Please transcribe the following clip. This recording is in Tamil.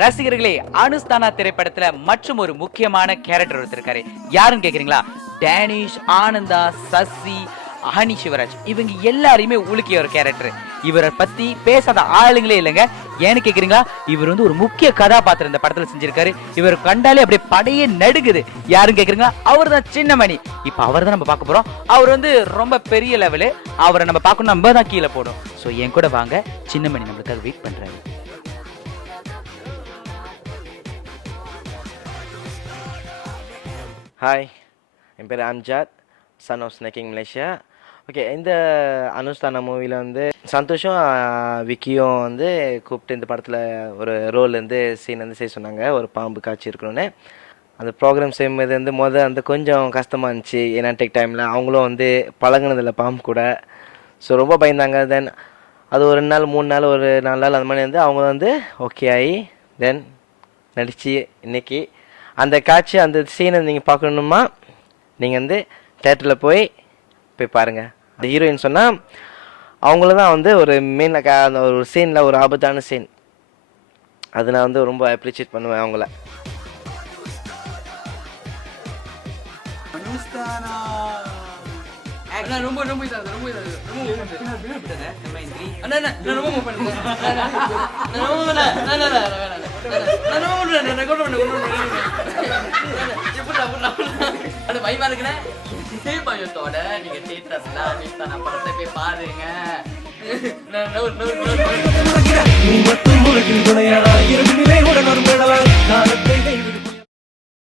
ரசிகர்களே, அனுஸ்தானா திரைப்படத்துல மற்றும் ஒரு முக்கியமான கேரக்டர் ஒருத்தருக்காரு. யாருன்னு கேக்குறீங்களா? டேனிஷ், ஆனந்தா, சசி, ஹனி சிவராஜ் இவங்க எல்லாரையுமே உலுக்கிய ஒரு கேரக்டர். இவரை பத்தி பேசாத ஆளுங்களே இல்லைங்க. ஏன்னு கேக்குறீங்களா? இவர் ஒரு முக்கிய கதாபாத்திரம் இந்த படத்துல செஞ்சிருக்காரு. இவர் கண்டாலே அப்படியே படையே நடுகுது. யாருன்னு கேக்குறீங்களா? அவர் தான் சின்னமணி. இப்ப அவர் தான் நம்ம பார்க்க போறோம். அவர் ரொம்ப பெரிய லெவலு. அவரை நம்ம பார்க்கணும், நம்ம தான் கீழே போடும். ஸோ என் கூட வாங்க, சின்னமணி நம்மளுக்காக வெயிட் பண்றாரு. ஹாய், என் பேர் அம்ஜாத், சன் ஆஃப் ஸ்னேக்கிங் மலேசியா. ஓகே, இந்த அனுஸ்தானா மூவியில் சந்தோஷம் விக்கியும் கூப்பிட்டு இந்த படத்தில் ஒரு ரோல் சீன் செய்ய சொன்னாங்க. ஒரு பாம்பு காட்சி இருக்கணும்னு. அந்த ப்ரோக்ராம் செய்யும்போது அந்த கொஞ்சம் கஷ்டமாக இருந்துச்சு. ஏன்னா டெக் டைமில் அவங்களும் பழகினதில்லை பாம்பு கூட. ஸோ ரொம்ப பயந்தாங்க. தென் அது ஒரு 2 நாள் 3 நாள் ஒரு 4 நாள் அந்த மாதிரி அவங்க ஓகே ஆகி தென் நடித்து இன்னைக்கு அந்த காட்சி அந்த சீனை நீங்கள் பார்க்கணுமா, நீங்கள் தேட்டரில் போய் பாருங்கள். இந்த ஹீரோயின் சொன்னால் அவங்கள தான் ஒரு மெயினில் அந்த ஒரு சீனில் ஒரு ஆபத்தான சீன். அது நான் ரொம்ப அப்ரிஷியேட் பண்ணுவேன் அவங்கள. ரொம்ப ரொம்ப பயமா இருக்கிறேன். பயத்தோட நீங்க தியேட்டர்ஸ்ல அனுஸ்தானா படத்தை போய் பாருங்க. நீ மட்டும்